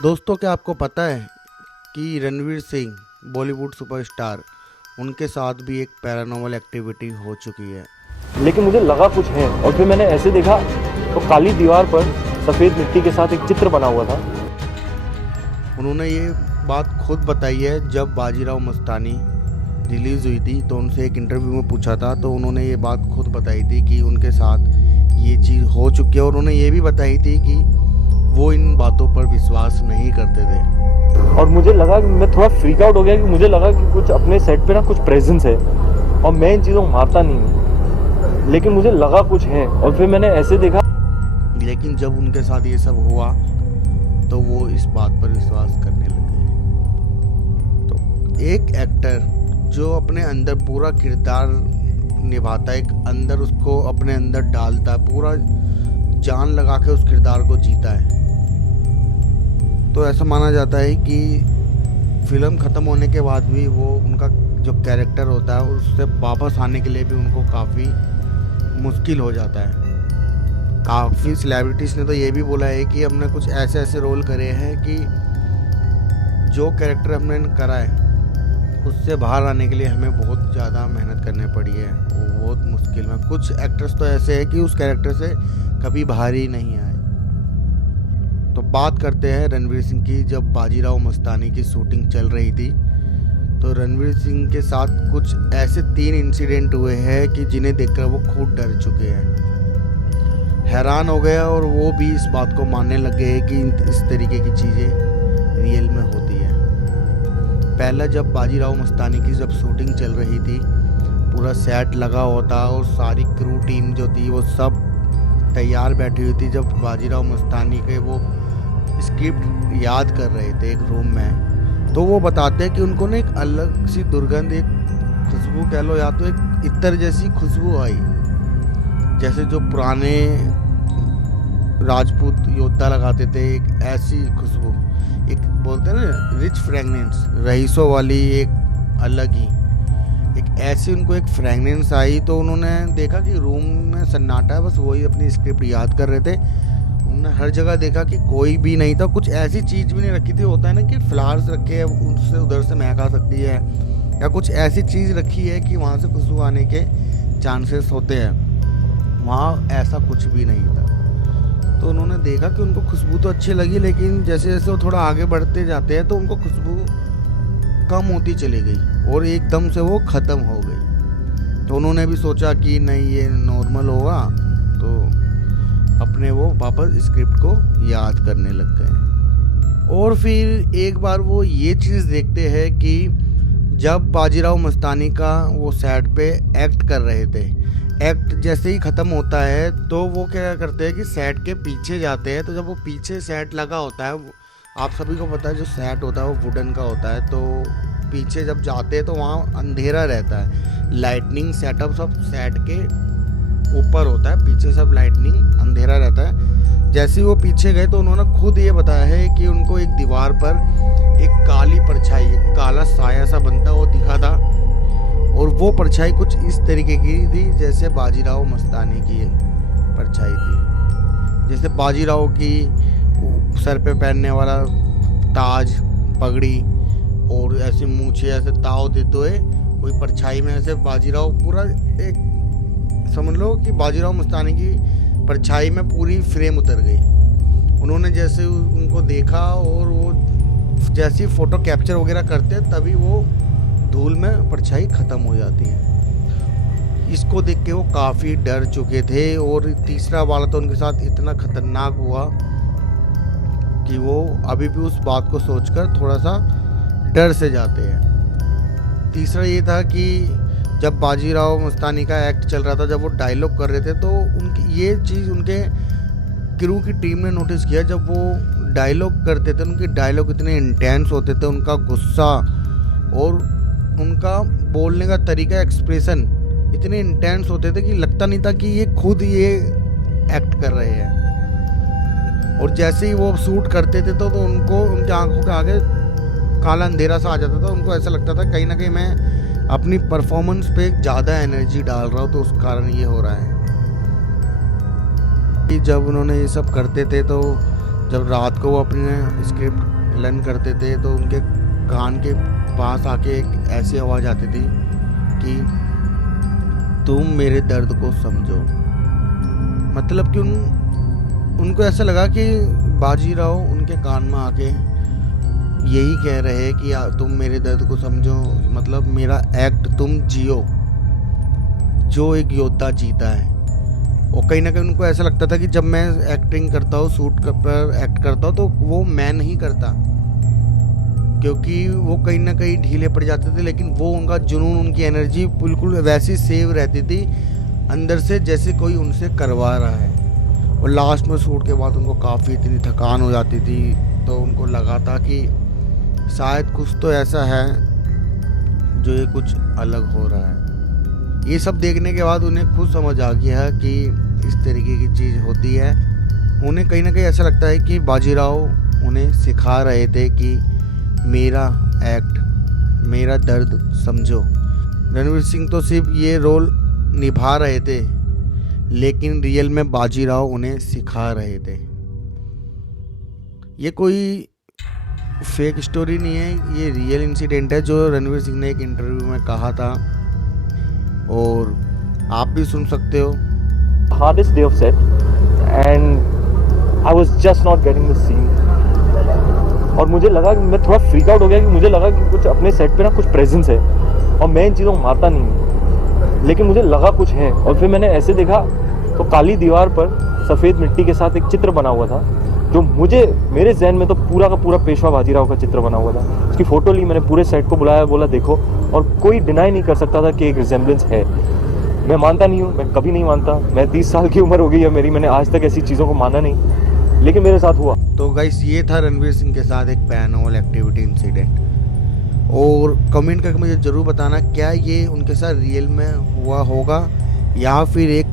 दोस्तों, क्या आपको पता है कि रणवीर सिंह बॉलीवुड सुपरस्टार, उनके साथ भी एक पैरानॉर्मल एक्टिविटी हो चुकी है। लेकिन मुझे लगा कुछ है और फिर मैंने ऐसे देखा तो काली दीवार पर सफ़ेद मिट्टी के साथ एक चित्र बना हुआ था। उन्होंने ये बात खुद बताई है। जब बाजीराव मस्तानी रिलीज़ हुई थी तो उनसे एक इंटरव्यू में पूछा था, तो उन्होंने ये बात खुद बताई थी कि उनके साथ ये चीज़ हो चुकी है। और उन्होंने ये भी बताई थी कि वो इन बातों पर विश्वास नहीं करते थे। और मुझे लगा कि मैं थोड़ा फ्रीक आउट हो गया कि मुझे लगा कि कुछ अपने सेट पे ना कुछ प्रेजेंस है और मैं इन चीज़ों को मारता नहीं हूँ, लेकिन मुझे लगा कुछ है और फिर मैंने ऐसे देखा। लेकिन जब उनके साथ ये सब हुआ तो वो इस बात पर विश्वास करने लगे। तो एक एक्टर जो अपने अंदर पूरा किरदार निभाता है, एक अंदर उसको अपने अंदर डालता है, पूरा जान लगा के उस किरदार को जीता है, तो ऐसा माना जाता है कि फिल्म ख़त्म होने के बाद भी वो उनका जो कैरेक्टर होता है उससे वापस आने के लिए भी उनको काफ़ी मुश्किल हो जाता है। काफ़ी सेलिब्रिटीज़ ने तो ये भी बोला है कि हमने कुछ ऐसे ऐसे रोल करे हैं कि जो कैरेक्टर हमने करा है उससे बाहर आने के लिए हमें बहुत ज़्यादा मेहनत करनी पड़ी है, वो बहुत मुश्किल में। कुछ एक्टर्स तो ऐसे हैं कि उस कैरेक्टर से कभी बाहर ही नहीं आए। तो बात करते हैं रणवीर सिंह की। जब बाजीराव मस्तानी की शूटिंग चल रही थी तो रणवीर सिंह के साथ कुछ ऐसे 3 इंसिडेंट हुए हैं कि जिन्हें देखकर वो खुद डर चुके हैं, हैरान हो गया, और वो भी इस बात को मानने लगे हैं कि इस तरीके की चीज़ें रियल में होती है। पहला, जब बाजीराव मस्तानी की जब शूटिंग चल रही थी, पूरा सेट लगा होता और सारी क्रू टीम जो थी वो सब तैयार बैठी हुई थी। जब बाजीराव मस्तानी के वो स्क्रिप्ट याद कर रहे थे एक रूम में, तो वो बताते हैं कि उनको ना एक अलग सी दुर्गंध, एक खुशबू कह लो या तो एक इत्र जैसी खुशबू आई, जैसे जो पुराने राजपूत योद्धा लगाते थे। एक ऐसी खुशबू, एक बोलते हैं ना रिच फ्रेगनेंस, रईसों वाली, एक अलग ही एक ऐसी उनको एक फ्रेगनेंस आई। तो उन्होंने देखा कि रूम में सन्नाटा है, बस वही अपनी स्क्रिप्ट याद कर रहे थे। उन्होंने हर जगह देखा कि कोई भी नहीं था, कुछ ऐसी चीज़ भी नहीं रखी थी। होता है ना कि फ्लावर्स रखे हैं, उससे उधर से महक आ सकती है, या कुछ ऐसी चीज़ रखी है कि वहाँ से खुशबू आने के चांसेस होते हैं। वहाँ ऐसा कुछ भी नहीं था। तो उन्होंने देखा कि उनको खुशबू तो अच्छी लगी, लेकिन जैसे जैसे वो थोड़ा आगे बढ़ते जाते हैं तो उनको खुशबू कम होती चली गई और एकदम से वो ख़त्म हो गई। तो उन्होंने भी सोचा कि नहीं, ये नॉर्मल होगा, तो अपने वो वापस स्क्रिप्ट को याद करने लग गए। और फिर एक बार वो ये चीज़ देखते हैं कि जब बाजीराव मस्तानी का वो सेट पे एक्ट कर रहे थे, एक्ट जैसे ही ख़त्म होता है तो वो क्या करते हैं कि सेट के पीछे जाते हैं। तो जब वो पीछे सेट लगा होता है, आप सभी को पता है जो सेट होता है वो वुडन का होता है, तो पीछे जब जाते हैं तो वहाँ अंधेरा रहता है। लाइटनिंग सेटअप सब सेट के ऊपर होता है, पीछे सब लाइटनिंग अंधेरा रहता है। जैसे ही वो पीछे गए तो उन्होंने खुद ये बताया है कि उनको एक दीवार पर एक काली परछाई, एक काला साया सा बनता वो दिखा था, और वो परछाई कुछ इस तरीके की थी जैसे बाजीराव मस्तानी की परछाई थी। जैसे बाजीराव की सर पे पहनने वाला ताज, पगड़ी और ऐसे मूछे ऐसे ताव देते हुए कोई परछाई में ऐसे बाजीराव पूरा एक समझ लो कि बाजीराव मस्तानी की परछाई में पूरी फ्रेम उतर गई। उन्होंने जैसे उनको देखा और वो जैसी फ़ोटो कैप्चर वगैरह करते तभी वो धूल में परछाई ख़त्म हो जाती है। इसको देख के वो काफ़ी डर चुके थे। और तीसरा वाला तो उनके साथ इतना ख़तरनाक हुआ कि वो अभी भी उस बात को सोचकर थोड़ा सा डर से जाते हैं। तीसरा ये था कि जब बाजीराव मस्तानी का एक्ट चल रहा था, जब वो डायलॉग कर रहे थे, तो उनकी ये चीज़ उनके क्रू की टीम ने नोटिस किया। जब वो डायलॉग करते थे, उनके डायलॉग इतने इंटेंस होते थे, उनका गुस्सा और उनका बोलने का तरीका, एक्सप्रेशन इतने इंटेंस होते थे कि लगता नहीं था कि ये खुद ये एक्ट कर रहे हैं। और जैसे ही वो शूट करते थे तो उनको उनकी आंखों के आगे काला अंधेरा सा आ जाता था। उनको ऐसा लगता था कहीं ना कहीं मैं अपनी परफॉर्मेंस पे ज़्यादा एनर्जी डाल रहा हूँ, तो उस कारण ये हो रहा है। कि जब उन्होंने ये सब करते थे तो जब रात को वो अपने स्क्रिप्ट लर्न करते थे तो उनके कान के पास आके एक ऐसी आवाज़ आती थी कि तुम मेरे दर्द को समझो। मतलब कि उनको ऐसा लगा कि बाजीराव उनके कान में आके यही कह रहे हैं कि तुम मेरे दर्द को समझो, मतलब मेरा एक्ट तुम जियो जो एक योद्धा जीता है। और कहीं ना कहीं उनको ऐसा लगता था कि जब मैं एक्टिंग करता हूँ, सूट पर एक्ट करता हूँ, तो वो मैं नहीं करता, क्योंकि वो कहीं ना कहीं ढीले पड़ जाते थे, लेकिन वो उनका जुनून, उनकी एनर्जी बिल्कुल वैसी सेव रहती थी अंदर से जैसे कोई उनसे करवा रहा है। और लास्ट में शूट के बाद उनको काफ़ी इतनी थकान हो जाती थी, तो उनको लगा था कि शायद कुछ तो ऐसा है जो ये कुछ अलग हो रहा है। ये सब देखने के बाद उन्हें खुद समझ आ गया कि इस तरीके की चीज़ होती है। उन्हें कहीं ना कहीं ऐसा लगता है कि बाजीराव उन्हें सिखा रहे थे कि मेरा एक्ट, मेरा दर्द समझो। रणवीर सिंह तो सिर्फ ये रोल निभा रहे थे, लेकिन रियल में बाजीराव उन्हें सिखा रहे थे। ये कोई फेक स्टोरी नहीं है, ये रियल इंसिडेंट है जो रणवीर सिंह ने एक इंटरव्यू में कहा था, और आप भी सुन सकते हो। Hardest day of set and I was just not getting the scene. और मुझे लगा कि मैं थोड़ा फ्रीक आउट हो गया, कि मुझे लगा कि कुछ अपने सेट पे ना कुछ प्रेजेंस है, और मैं इन चीज़ों को मारता नहीं हूँ, लेकिन मुझे लगा कुछ है। और फिर मैंने ऐसे देखा तो काली दीवार पर सफ़ेद मिट्टी के साथ एक चित्र बना हुआ था, जो मेरे जहन में तो पूरा का पूरा पेशवा बाजीराव का चित्र बना हुआ था। उसकी फ़ोटो ली, मैंने पूरे सेट को बुलाया, बोला देखो, और कोई डिनाई नहीं कर सकता था कि एक रिजेम्बलेंस है। मैं मानता नहीं हूँ, मैं कभी नहीं मानता, मैं 30 साल की उम्र हो गई है मेरी, मैंने आज तक ऐसी चीज़ों को माना नहीं, लेकिन मेरे साथ हुआ। तो गाइस, ये था रणवीर सिंह के साथ एक पैरानॉर्मल एक्टिविटी इंसिडेंट। और कमेंट करके मुझे ज़रूर बताना क्या ये उनके साथ रियल में हुआ होगा या फिर एक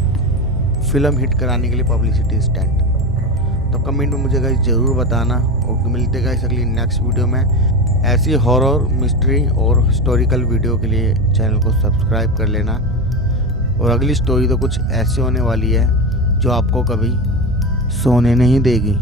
फिल्म हिट कराने के लिए पब्लिसिटी स्टंट। तो कमेंट में मुझे गाइस ज़रूर बताना, और मिलते गाइस अगली नेक्स्ट वीडियो में। ऐसी हॉरर, मिस्ट्री और हिस्टोरिकल वीडियो के लिए चैनल को सब्सक्राइब कर लेना। और अगली स्टोरी तो कुछ ऐसी होने वाली है जो आपको कभी सोने नहीं देगी।